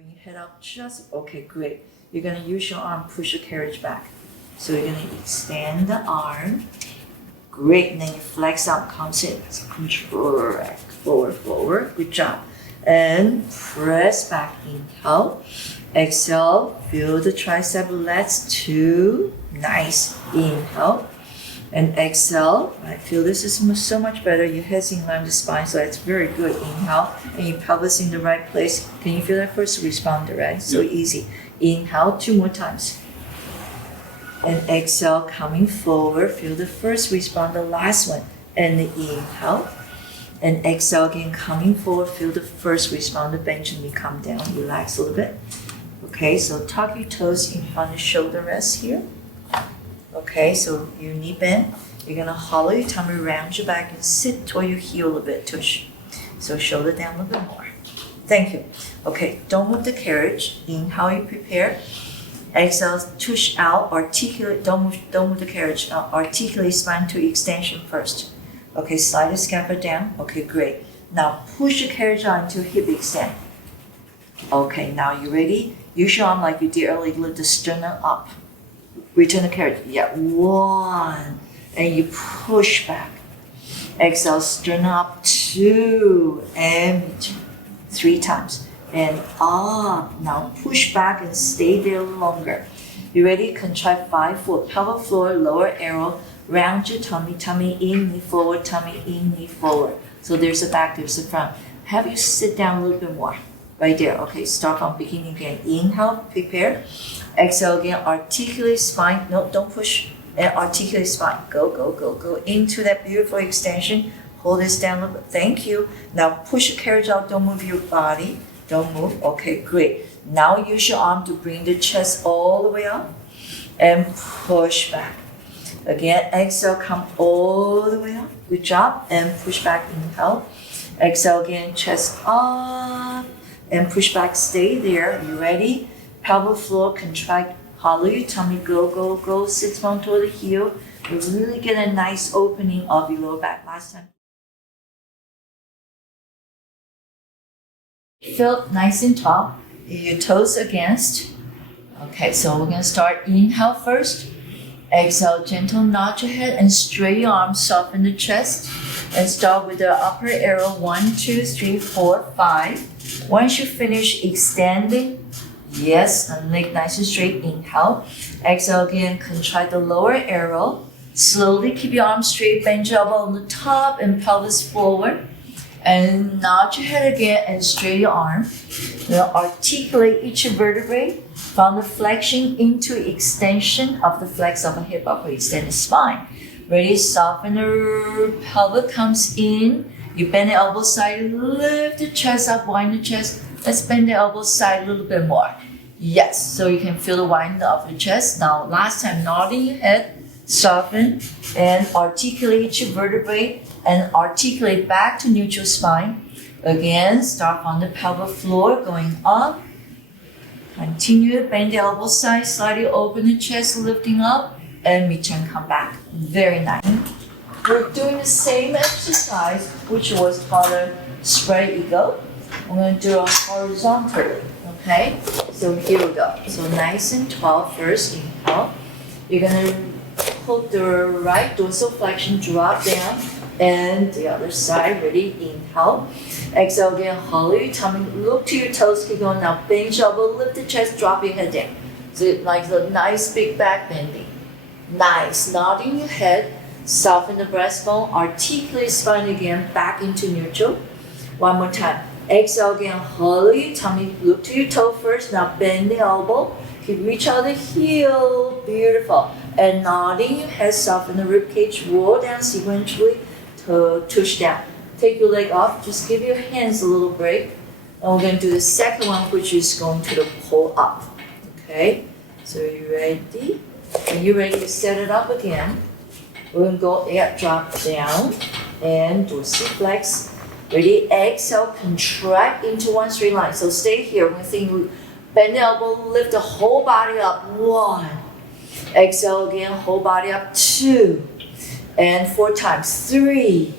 Bring your head up just, okay, great. You're gonna use your arm, push your carriage back. So you're gonna extend the arm. Great, and then you flex out, comes in. So contract, forward, forward, good job. And press back, inhale. Exhale, feel the tricep, let's two, nice. Inhale. And exhale, I feel this is so much better. Your head's in line with the spine, so it's very good. Inhale, and your pelvis in the right place. Can you feel that first responder, right? So easy. Inhale, two more times. And exhale, coming forward. Feel the first responder, last one. And inhale. And exhale again, coming forward. Feel the first responder, bend your knee, come down. Relax a little bit. Okay, so tuck your toes in front of the shoulder rest here. Okay, so your knee bend. You're gonna hollow your tummy, round your back, and sit toward your heel a bit, tush. So shoulder down a little bit more. Thank you. Okay, don't move the carriage. Inhale, you prepare. Exhale, tush out, articulate, don't move the carriage. Articulate spine to extension first. Okay, slide the scapula down. Okay, great. Now push the carriage out until hip extend. Okay, now you ready? Use your arm like you did earlier, lift the sternum up. Return the carriage. Yeah, one. And you push back. Exhale, sternum up, two. And return. 3 times. And up. Now push back and stay there longer. You ready? Contract 5, 4. Pelvic floor, lower arrow. Round your tummy, tummy in, knee forward, tummy in, knee forward. So there's the back, there's the front. Have you sit down a little bit more. Right there. Okay, start from beginning again. Inhale, prepare. Exhale again, articulate spine. No, don't push. And articulate spine. Go, go, go, go. Into that beautiful extension. Hold this down a little bit. Thank you. Now push the carriage out. Don't move your body. Don't move. Okay, great. Now use your arm to bring the chest all the way up. And push back. Again, exhale, come all the way up. Good job. And push back, inhale. Exhale again, chest up. And push back, stay there. You ready? Pelvic floor, contract, hollow your tummy, go, go, go. Sit down toward the heel. You really get a nice opening of your lower back. Last time. Feel nice and tall. Your toes against. Okay, so we're gonna start. Inhale first. Exhale, gentle nod your head and straight your arms, soften the chest. And start with the upper arrow, 1, 2, 3, 4, 5. Once you finish extending, yes, and leg nice and straight, inhale. Exhale again, contract the lower arrow. Slowly keep your arms straight, bend your elbow on the top and pelvis forward. And nod your head again and straighten your arm. Now articulate each vertebrae from the flexion into extension of the flex of a hip upper extend the spine. Ready? Soften the pelvic comes in. You bend the elbow side, lift the chest up, wind the chest. Let's bend the elbow side a little bit more. Yes, so you can feel the wind of the chest. Now last time, nodding your head, soften and articulate your vertebrae and articulate back to neutral spine. Again, start on the pelvic floor, going up. Continue, bend the elbow side, slightly open the chest, lifting up, and return, come back. Very nice. We're doing the same exercise, which was called a spread eagle. I'm going to do it horizontally, okay? So here we go. So nice and tall first, inhale. You're going to put the right dorsal flexion, drop down, and the other side, ready, inhale. Exhale again, hollow your tummy, look to your toes, keep going. Now bend your elbow, lift the chest, drop your head down. So like a nice big back bending. Nice, nodding your head, soften the breastbone, articulate spine again, back into neutral. One more time. Exhale again, hollow your tummy, look to your toe first. Now bend the elbow, keep reach out the heel, beautiful. And nodding your head, soften the rib cage, roll down sequentially to tush down. Take your leg off, just give your hands a little break. And we're going to do the second one, which is going to the pull up. Okay, so you ready? When you're ready to set it up again, we're going to go drop down and dorsiflex. Ready? Exhale, contract into one straight line. So stay here. We're thinking, bend the elbow, lift the whole body up. 1. Exhale again, whole body up. 2. And 4 times. 3.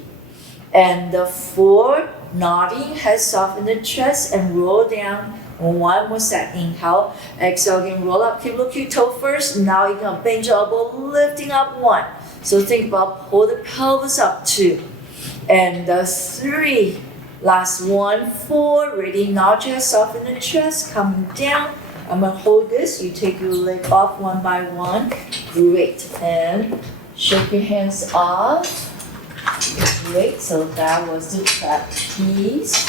And the 4, nodding, head soften the chest and roll down. One more set. Inhale. Exhale again. Roll up. Keep looking toe first. Now you're going to bend your elbow, lifting up 1. So think about pull the pelvis up 2. And 3. Last one, 4. Ready. Nod your head, soften the chest. Coming down. I'm going to hold this. You take your leg off one by one. Great. And shake your hands off. Great. So that was the trapeze.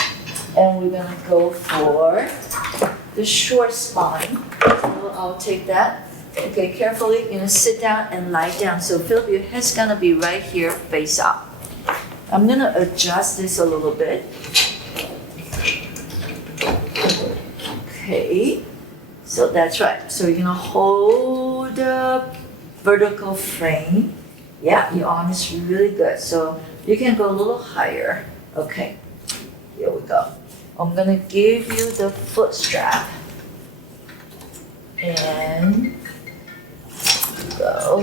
And we're going to go for the short spine. So I'll take that. Okay, carefully. You're going to sit down and lie down. So Philip, your head's going to be right here, face up. I'm going to adjust this a little bit. Okay. So that's right. So you're going to hold the vertical frame. Yeah, your arm is really good. So you can go a little higher. Okay. Here we go. I'm going to give you the foot strap. And go.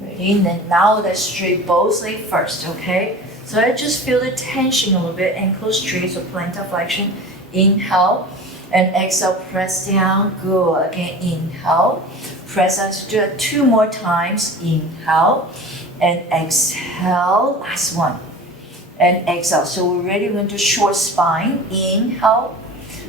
Ready? And then now let's straight both legs first, okay? So I just feel the tension a little bit, ankle straight, so plantar flexion. Inhale and exhale, press down. Go again. Inhale, press down. So do it 2 more times. Inhale and exhale. Last one. And exhale. So we're ready. We're going to do short spine. Inhale.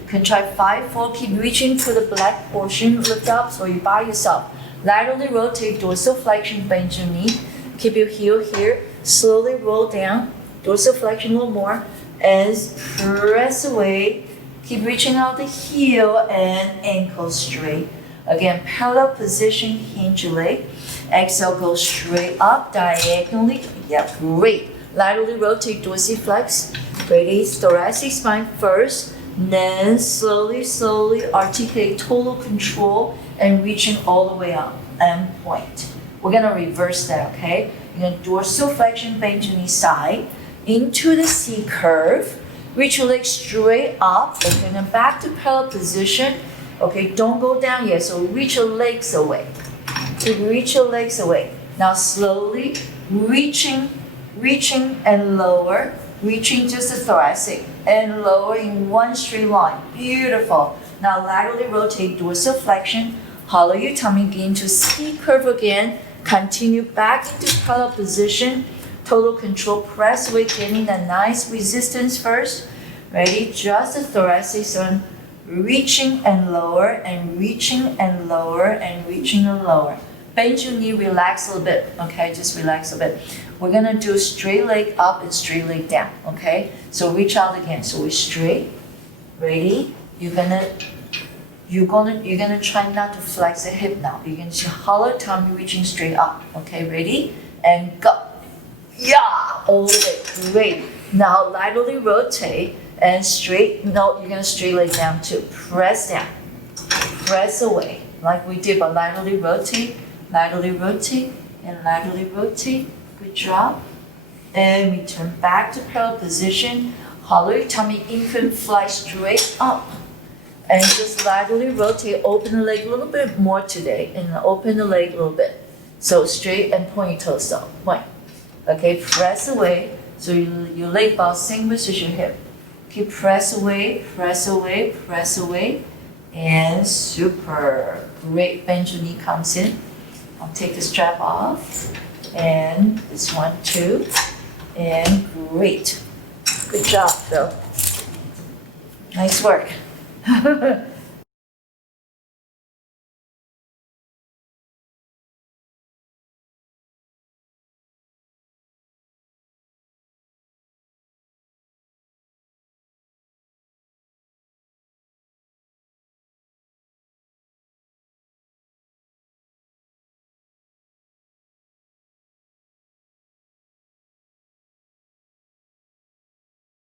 Contract 5-4. Keep reaching for the black portion. Lift up so you're by yourself. Laterally rotate, dorsal flexion, bend your knee. Keep your heel here. Slowly roll down. Dorsal flexion a little more. And press away. Keep reaching out the heel and ankle straight. Again, parallel position, hinge your leg. Exhale, go straight up diagonally. Yeah, great. Laterally rotate, dorsiflex. Ready, thoracic spine first. Then slowly articulate total control and reaching all the way up and point. We're going to reverse that, okay? You're going to dorsal flexion, bend your knee side into the C curve. Reach your legs straight up. Okay, then back to parallel position. Okay, don't go down yet. So reach your legs away. Reach your legs away. Now slowly reaching and lower. Reaching just the thoracic and lower in one straight line. Beautiful. Now laterally rotate, dorsal flexion. Hollow your tummy, get into C curve again. Continue back into parallel position. Total control, press away, getting that nice resistance first. Ready? Just the thoracic zone. Reaching and lower and reaching and lower and reaching and lower. Bend your knee, relax a little bit. Okay, just relax a bit. We're gonna do straight leg up and straight leg down. Okay, so reach out again. So we're straight. Ready? You're gonna try not to flex the hip now. You're gonna see hollow tummy reaching straight up. Okay, ready? And go. Yeah, all the way. Great. Now laterally rotate and straight. No, you're gonna straight leg down too. Press down. Press away. Like we did, but laterally rotate, and laterally rotate. Good job. And we turn back to parallel position. Hollow your tummy, infant fly straight up. And just laterally rotate, open the leg a little bit more today, and open the leg a little bit. So straight and point your toes down. Point. Okay, press away. So your leg bow same width as your hip. Okay, press away, and super. Great, bend your knee comes in. I'll take the strap off. And this one too. And great. Good job, Phil. Nice work.